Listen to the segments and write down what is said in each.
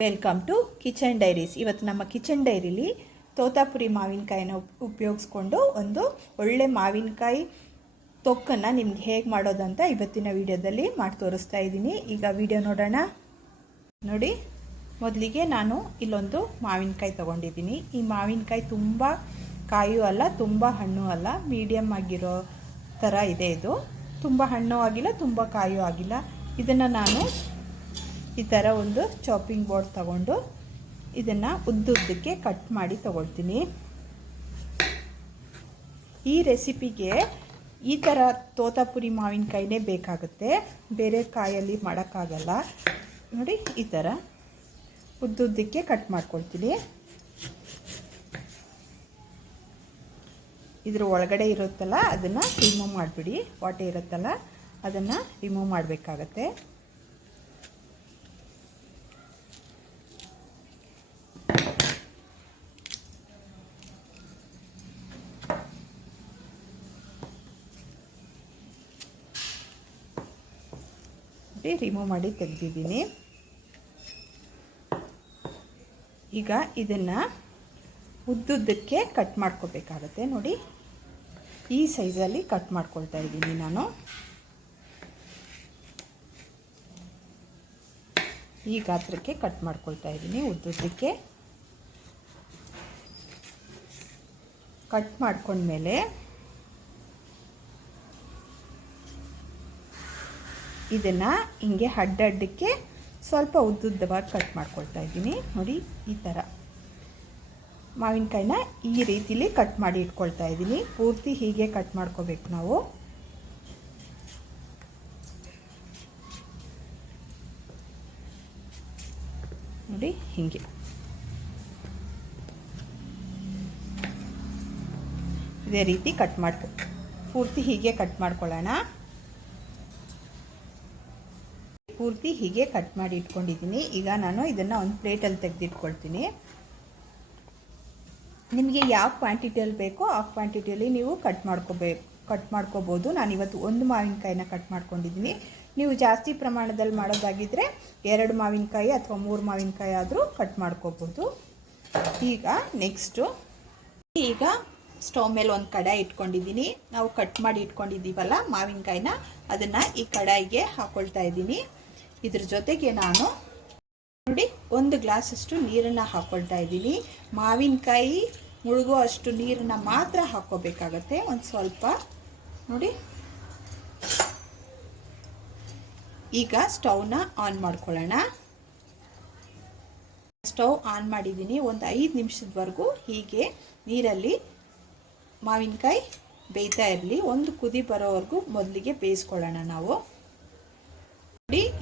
Welcome to kitchen diaries ಇವತ್ತು ನಮ್ಮ kitchen ಡೈರಿಲಿ Totapuri ಮಾವಿನಕಾಯಿನ ಉಪ್- ಉಪಯೋಗಿಸ್ಕೊಂಡು ಒಂದು ಒಳ್ಳೆ ಮಾವಿನಕಾಯಿ ತೊಕ್ಕನ್ನು ನಿಮ್ಗೆ ಹೇಗೆ ಮಾಡೋದಂತ ಇವತ್ತಿನ ವಿಡಿಯೋದಲ್ಲಿ ಮಾಡಿ ತೋರಿಸ್ತಾ ಇದ್ದೀನಿ. ಈಗ ವಿಡಿಯೋ ನೋಡೋಣ. ನೋಡಿ, ಮೊದಲಿಗೆ ನಾನು ಇಲ್ಲೊಂದು ಮಾವಿನಕಾಯಿ ತೊಗೊಂಡಿದ್ದೀನಿ. ಈ ಮಾವಿನಕಾಯಿ ತುಂಬ ಕಾಯೂ ಅಲ್ಲ, ತುಂಬ ಹಣ್ಣು ಅಲ್ಲ ಮೀಡಿಯಮ್ ಆಗಿರೋ ಥರ ಇದೆ ಇದು. ತುಂಬ ಹಣ್ಣು ಆಗಿಲ್ಲ, ತುಂಬ ಕಾಯೂ ಆಗಿಲ್ಲ. ಇದನ್ನು ನಾನು ಈ ಥರ ಒಂದು ಚಾಪಿಂಗ್ ಬೋರ್ಡ್ ತಗೊಂಡು ಇದನ್ನು ಉದ್ದುದ್ದಕ್ಕೆ ಕಟ್ ಮಾಡಿ ತಗೊಳ್ತೀನಿ. ಈ ರೆಸಿಪಿಗೆ ಈ ಥರ ತೋತಾಪುರಿ ಮಾವಿನಕಾಯಿನೇ ಬೇಕಾಗುತ್ತೆ. ಬೇರೆ ಕಾಯಲ್ಲಿ ಮಾಡೋಕ್ಕಾಗಲ್ಲ. ನೋಡಿ, ಈ ಥರ ಉದ್ದುದ್ದಕ್ಕೆ ಕಟ್ ಮಾಡ್ಕೊಳ್ತೀನಿ. ಇದ್ರ ಒಳಗಡೆ ಇರುತ್ತಲ್ಲ, ಅದನ್ನು ರಿಮೂವ್ ಮಾಡಿಬಿಡಿ. ವಾಟೆ ಇರುತ್ತಲ್ಲ, ಅದನ್ನು ರಿಮೂವ್ ಮಾಡಬೇಕಾಗತ್ತೆ. ರಿಮೂವ್ ಮಾಡಿ ತೆಗೆದಿದ್ದೀನಿ. ಈಗ ಇದನ್ನು ಉದ್ದುದ್ದಕ್ಕೆ ಕಟ್ ಮಾಡ್ಕೋಬೇಕಾಗತ್ತೆ ನೋಡಿ. ಈ ಸೈಜಲ್ಲಿ ಕಟ್ ಮಾಡ್ಕೊಳ್ತಾ ಇದ್ದೀನಿ ನಾನು. ಈ ಗಾತ್ರಕ್ಕೆ ಕಟ್ ಮಾಡ್ಕೊಳ್ತಾ ಇದ್ದೀನಿ ಉದ್ದುದ್ದಕ್ಕೆ. ಕಟ್ ಮಾಡ್ಕೊಂಡ್ಮೇಲೆ ಇದನ್ನು ಹಿಂಗೆ ಅಡ್ಡಡ್ಡಕ್ಕೆ ಸ್ವಲ್ಪ ಉದ್ದುದ್ದವಾಗಿ ಕಟ್ ಮಾಡ್ಕೊಳ್ತಾ ಇದ್ದೀನಿ. ನೋಡಿ, ಈ ಥರ. ಮಾವಿನಕಾಯಿನ ಈ ರೀತಿಲಿ ಕಟ್ ಮಾಡಿ ಇಟ್ಕೊಳ್ತಾ ಇದ್ದೀನಿ. ಪೂರ್ತಿ ಹೀಗೆ ಕಟ್ ಮಾಡ್ಕೋಬೇಕು ನಾವು. ನೋಡಿ, ಹೀಗೆ. ಇದೇ ರೀತಿ ಕಟ್ ಮಾಡ್ಕೊ ಪೂರ್ತಿ ಹೀಗೆ ಕಟ್ ಮಾಡ್ಕೊಳ್ಳೋಣ. ಪೂರ್ತಿ ಹೀಗೆ ಕಟ್ ಮಾಡಿ ಇಟ್ಕೊಂಡಿದ್ದೀನಿ. ಈಗ ನಾನು ಇದನ್ನು ಒಂದು ಪ್ಲೇಟಲ್ಲಿ ತೆಗೆದಿಟ್ಕೊಳ್ತೀನಿ. ನಿಮಗೆ ಯಾವ ಕ್ವಾಂಟಿಟಿಯಲ್ಲಿ ಬೇಕೋ ಆ ಕ್ವಾಂಟಿಟಿಯಲ್ಲಿ ನೀವು ಕಟ್ ಮಾಡ್ಕೋಬೇಕು ಕಟ್ ಮಾಡ್ಕೋಬೋದು. ನಾನಿವತ್ತು ಒಂದು ಮಾವಿನಕಾಯಿನ ಕಟ್ ಮಾಡ್ಕೊಂಡಿದ್ದೀನಿ. ನೀವು ಜಾಸ್ತಿ ಪ್ರಮಾಣದಲ್ಲಿ ಮಾಡೋದಾಗಿದ್ದರೆ ಎರಡು ಮಾವಿನಕಾಯಿ ಅಥವಾ ಮೂರು ಮಾವಿನಕಾಯಿ ಆದರೂ ಕಟ್ ಮಾಡ್ಕೋಬೋದು. ಈಗ ನೆಕ್ಸ್ಟು ಈಗ ಸ್ಟವ್ ಮೇಲೆ ಒಂದು ಕಡಾಯಿ ಇಟ್ಕೊಂಡಿದ್ದೀನಿ. ನಾವು ಕಟ್ ಮಾಡಿ ಇಟ್ಕೊಂಡಿದ್ದೀವಲ್ಲ ಮಾವಿನಕಾಯಿನ, ಅದನ್ನು ಈ ಕಡಾಯಿಗೆ ಹಾಕ್ಕೊಳ್ತಾ ಇದ್ದೀನಿ. ಇದ್ರ ಜೊತೆಗೆ ನಾನು ನೋಡಿ ಒಂದು ಗ್ಲಾಸಷ್ಟು ನೀರನ್ನು ಹಾಕ್ಕೊಳ್ತಾ ಇದ್ದೀನಿ. ಮಾವಿನಕಾಯಿ ಮುಳುಗೋ ಅಷ್ಟು ನೀರನ್ನು ಮಾತ್ರ ಹಾಕ್ಕೋಬೇಕಾಗತ್ತೆ. ಒಂದು ಸ್ವಲ್ಪ. ನೋಡಿ. ಈಗ ಸ್ಟವ್ನ ಆನ್ ಮಾಡ್ಕೊಳ್ಳೋಣ. ಸ್ಟವ್ ಆನ್ ಮಾಡಿದ್ದೀನಿ ಒಂದು ಐದು ನಿಮಿಷದವರೆಗೂ ಹೀಗೆ ನೀರಲ್ಲಿ ಮಾವಿನಕಾಯಿ ಬೇಯ್ತಾ ಇರಲಿ. ಒಂದು ಕುದಿ ಬರೋವರೆಗೂ ಮೊದಲಿಗೆ ಬೇಯಿಸ್ಕೊಳ್ಳೋಣ ನಾವು.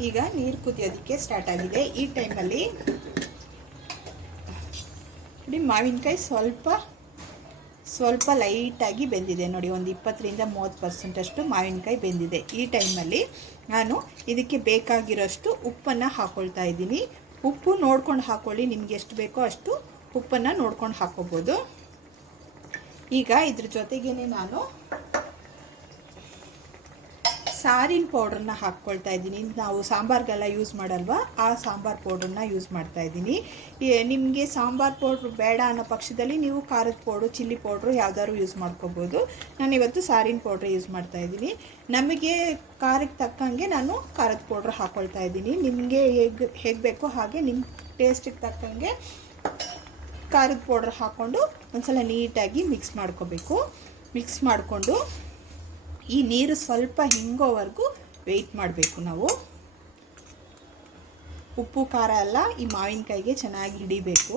ಈಗ ನೀರು ಕುದಿಯೋದಕ್ಕೆ ಸ್ಟಾರ್ಟ್ ಆಗಿದೆ. ಈ ಟೈಮಲ್ಲಿ ನೋಡಿ ಮಾವಿನಕಾಯಿ ಸ್ವಲ್ಪ ಸ್ವಲ್ಪ ಲೈಟಾಗಿ ಬೆಂದಿದೆ. ನೋಡಿ ಒಂದು ಇಪ್ಪತ್ತರಿಂದ ಮೂವತ್ತು ಪರ್ಸೆಂಟಷ್ಟು ಮಾವಿನಕಾಯಿ ಬೆಂದಿದೆ. ಈ ಟೈಮಲ್ಲಿ ನಾನು ಇದಕ್ಕೆ ಬೇಕಾಗಿರೋಷ್ಟು ಉಪ್ಪನ್ನು ಹಾಕ್ಕೊಳ್ತಾ ಇದ್ದೀನಿ. ಉಪ್ಪು ನೋಡ್ಕೊಂಡು ಹಾಕ್ಕೊಳ್ಳಿ ನಿಮ್ಗೆ ಎಷ್ಟು ಬೇಕೋ ಅಷ್ಟು ಉಪ್ಪನ್ನು ನೋಡ್ಕೊಂಡು ಹಾಕ್ಕೋಬೋದು ಈಗ ಇದ್ರ ಜೊತೆಗೇ ನಾನು ಸಾರಿನ ಪೌಡ್ರನ್ನ ಹಾಕ್ಕೊಳ್ತಾ ಇದ್ದೀನಿ. ನಾವು ಸಾಂಬಾರ್ಗೆಲ್ಲ ಯೂಸ್ ಮಾಡಲ್ವಾ? ಆ ಸಾಂಬಾರ್ ಪೌಡ್ರನ್ನ ಯೂಸ್ ಮಾಡ್ತಾ ಇದ್ದೀನಿ. ನಿಮಗೆ ಸಾಂಬಾರ್ ಪೌಡ್ರ್ ಬೇಡ ಅನ್ನೋ ಪಕ್ಷದಲ್ಲಿ ನೀವು ಖಾರದ ಪೌಡ್ರು ಚಿಲ್ಲಿ ಪೌಡ್ರು ಯಾವ್ದಾದ್ರು ಯೂಸ್ ಮಾಡ್ಕೋಬೋದು. ನಾನು ಇವತ್ತು ಸಾರಿನ ಪೌಡ್ರ್ ಯೂಸ್ ಮಾಡ್ತಾ ಇದ್ದೀನಿ. ನಮಗೆ ಖಾರಕ್ಕೆ ತಕ್ಕಂಗೆ ನಾನು ಖಾರದ ಪೌಡ್ರ್ ಹಾಕ್ಕೊಳ್ತಾ ಇದ್ದೀನಿ. ನಿಮಗೆ ಹೇಗೆ ಹೇಗೆ ಬೇಕೋ ಹಾಗೆ ನಿಮ್ಮ ಟೇಸ್ಟಿಗೆ ತಕ್ಕಂಗೆ ಖಾರದ ಪೌಡ್ರ್ ಹಾಕ್ಕೊಂಡು ಒಂದ್ಸಲ ನೀಟಾಗಿ ಮಿಕ್ಸ್ ಮಾಡ್ಕೋಬೇಕು. ಮಿಕ್ಸ್ ಮಾಡಿಕೊಂಡು ಈ ನೀರು ಸ್ವಲ್ಪ ಹಿಂಗೋವರೆಗೂ ವೆಯ್ಟ್ ಮಾಡಬೇಕು ನಾವು. ಉಪ್ಪು, ಖಾರ ಎಲ್ಲ ಈ ಮಾವಿನಕಾಯಿಗೆ ಚೆನ್ನಾಗಿ ಹಿಡಿಬೇಕು.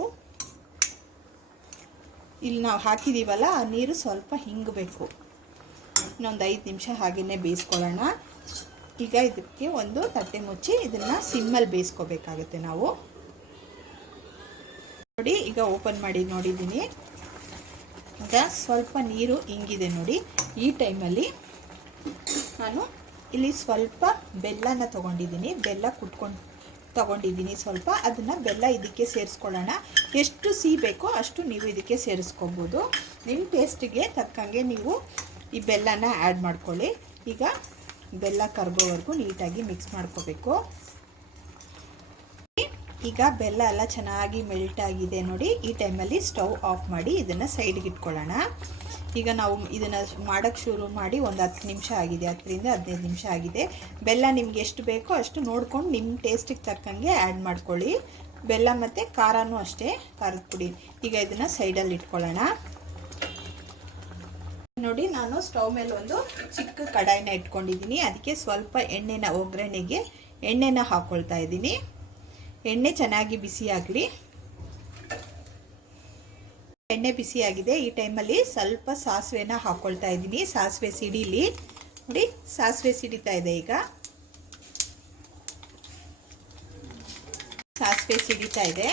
ಇಲ್ಲಿ ನಾವು ಹಾಕಿದ್ದೀವಲ್ಲ ಆ ನೀರು ಸ್ವಲ್ಪ ಹಿಂಗಬೇಕು. ಇನ್ನೊಂದು ಐದು ನಿಮಿಷ ಹಾಗೆಯೇ ಬೇಯಿಸ್ಕೊಳ್ಳೋಣ. ಈಗ ಇದಕ್ಕೆ ಒಂದು ತಟ್ಟೆ ಮುಚ್ಚಿ ಇದನ್ನು ಸಿಮ್ಮಲ್ಲಿ ಬೇಯಿಸ್ಕೋಬೇಕಾಗುತ್ತೆ ನಾವು. ನೋಡಿ, ಈಗ ಓಪನ್ ಮಾಡಿ ನೋಡಿದ್ದೀನಿ. ಈಗ ಸ್ವಲ್ಪ ನೀರು ಹಿಂಗಿದೆ ನೋಡಿ, ಈ ಟೈಮಲ್ಲಿ ನಾನು ಇಲ್ಲಿ ಸ್ವಲ್ಪ ಬೆಲ್ಲನ ತೊಗೊಂಡಿದ್ದೀನಿ. ಬೆಲ್ಲ ಕುಟ್ಕೊಂಡು ತೊಗೊಂಡಿದ್ದೀನಿ ಸ್ವಲ್ಪ. ಅದನ್ನು ಬೆಲ್ಲ ಇದಕ್ಕೆ ಸೇರಿಸ್ಕೊಳ್ಳೋಣ. ಎಷ್ಟು ಸಿಹಿ ಬೇಕೋ ಅಷ್ಟು ನೀವು ಇದಕ್ಕೆ ಸೇರಿಸ್ಕೊಬೋದು. ನಿಮ್ಮ ಟೇಸ್ಟಿಗೆ ತಕ್ಕಂಗೆ ನೀವು ಈ ಬೆಲ್ಲನ ಆ್ಯಡ್ ಮಾಡ್ಕೊಳ್ಳಿ. ಈಗ ಬೆಲ್ಲ ಕರಗೋವರೆಗೂ ನೀಟಾಗಿ ಮಿಕ್ಸ್ ಮಾಡ್ಕೋಬೇಕು. ಈಗ ಬೆಲ್ಲ ಎಲ್ಲ ಚೆನ್ನಾಗಿ ಮೆಲ್ಟ್ ಆಗಿದೆ ನೋಡಿ. ಈ ಟೈಮಲ್ಲಿ ಸ್ಟವ್ ಆಫ್ ಮಾಡಿ ಇದನ್ನು ಸೈಡ್ಗೆ ಇಟ್ಕೊಳ್ಳೋಣ. ಈಗ ನಾವು ಇದನ್ನು ಮಾಡೋಕ್ಕೆ ಶುರು ಮಾಡಿ ಒಂದು ಹತ್ತು ನಿಮಿಷ ಆಗಿದೆ, ಹತ್ತರಿಂದ ಹದಿನೈದು ನಿಮಿಷ ಆಗಿದೆ. ಬೆಲ್ಲ ನಿಮ್ಗೆ ಎಷ್ಟು ಬೇಕೋ ಅಷ್ಟು ನೋಡ್ಕೊಂಡು ನಿಮ್ಮ ಟೇಸ್ಟಿಗೆ ತಕ್ಕಂಗೆ ಆ್ಯಡ್ ಮಾಡ್ಕೊಳ್ಳಿ. ಬೆಲ್ಲ ಮತ್ತು ಖಾರನೂ ಅಷ್ಟೇ, ಖಾರದ ಪುಡಿ. ಈಗ ಇದನ್ನು ಸೈಡಲ್ಲಿ ಇಟ್ಕೊಳ್ಳೋಣ. ನೋಡಿ, ನಾನು ಸ್ಟವ್ ಮೇಲೆ ಒಂದು ಚಿಕ್ಕ ಕಡಾಯಿನ ಇಟ್ಕೊಂಡಿದ್ದೀನಿ. ಅದಕ್ಕೆ ಸ್ವಲ್ಪ ಎಣ್ಣೆನ, ಒಗ್ಗರಣೆಗೆ ಎಣ್ಣೆನ ಹಾಕ್ಕೊಳ್ತಾ ಇದ್ದೀನಿ. ಎಣ್ಣೆ ಚೆನ್ನಾಗಿ ಬಿಸಿ ಆಗಲಿ. ಎಣ್ಣೆ ಬಿಸಿಯಾಗಿದೆ ಈ ಟೈಮಲ್ಲಿ ಸ್ವಲ್ಪ ಸಾಸಿವೆನ ಹಾಕ್ಕೊಳ್ತಾ ಇದ್ದೀನಿ. ಸಾಸಿವೆ ಸಿಡಿಲಿ. ನೋಡಿ, ಸಾಸಿವೆ ಸಿಡಿತಾ ಇದೆ ಈಗ. ಸಾಸಿವೆ ಸಿಡಿತಾ ಇದೆ.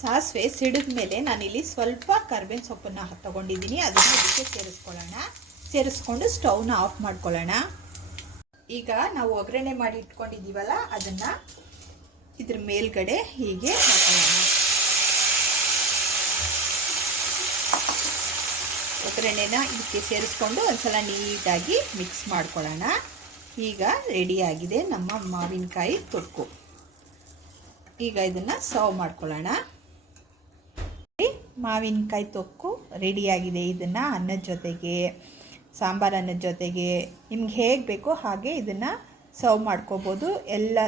ಸಾಸಿವೆ ಸಿಡಿದ ಮೇಲೆ ನಾನಿಲ್ಲಿ ಸ್ವಲ್ಪ ಕರ್ಬೇವಿನ ಸೊಪ್ಪನ್ನು ತಗೊಂಡಿದ್ದೀನಿ. ಅದನ್ನು ಅದಕ್ಕೆ ಸೇರಿಸ್ಕೊಳ್ಳೋಣ. ಸೇರಿಸ್ಕೊಂಡು ಸ್ಟವ್ನ ಆಫ್ ಮಾಡ್ಕೊಳ್ಳೋಣ. ಈಗ ನಾವು ಒಗ್ಗರಣೆ ಮಾಡಿ ಇಟ್ಕೊಂಡಿದ್ದೀವಲ್ಲ, ಅದನ್ನು ಇದ್ರ ಮೇಲ್ಗಡೆ ಹೀಗೆ ಹಾಕೊಳ್ಳೋಣ. ಒಗ್ಗರಣೆನ ಇದಕ್ಕೆ ಸೇರಿಸ್ಕೊಂಡು ಒಂದ್ಸಲ ನೀಟಾಗಿ ಮಿಕ್ಸ್ ಮಾಡ್ಕೊಳ್ಳೋಣ. ಈಗ ರೆಡಿಯಾಗಿದೆ ನಮ್ಮ ಮಾವಿನಕಾಯಿ ತೊಕ್ಕು ಈಗ ಇದನ್ನು ಸರ್ವ್ ಮಾಡ್ಕೊಳ್ಳೋಣ. ಮಾವಿನಕಾಯಿ ತೊಕ್ಕು ರೆಡಿಯಾಗಿದೆ ಇದನ್ನು ಅನ್ನದ ಜೊತೆಗೆ, ಸಾಂಬಾರು ಅನ್ನದ ಜೊತೆಗೆ ನಿಮ್ಗೆ ಹೇಗೆ ಬೇಕೋ ಹಾಗೆ ಇದನ್ನು ಸರ್ವ್ ಮಾಡ್ಕೋಬೋದು. ಎಲ್ಲ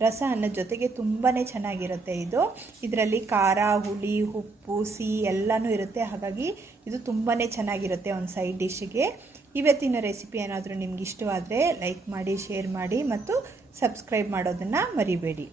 ರಸ ಅನ್ನ ಜೊತೆಗೆ ತುಂಬಾ ಚೆನ್ನಾಗಿರುತ್ತೆ ಇದು. ಇದರಲ್ಲಿ ಖಾರ, ಹುಳಿ, ಉಪ್ಪು, ಸಿಹಿ ಎಲ್ಲನೂ ಇರುತ್ತೆ. ಹಾಗಾಗಿ ಇದು ತುಂಬಾ ಚೆನ್ನಾಗಿರುತ್ತೆ ಒಂದು ಸೈಡ್ ಡಿಶ್ಗೆ ಇವತ್ತಿನ ರೆಸಿಪಿ ಏನಾದರೂ ನಿಮ್ಗೆ ಇಷ್ಟವಾದರೆ ಲೈಕ್ ಮಾಡಿ ಶೇರ್ ಮಾಡಿ ಮತ್ತು ಸಬ್ಸ್ಕ್ರೈಬ್ ಮಾಡೋದನ್ನು ಮರಿಬೇಡಿ.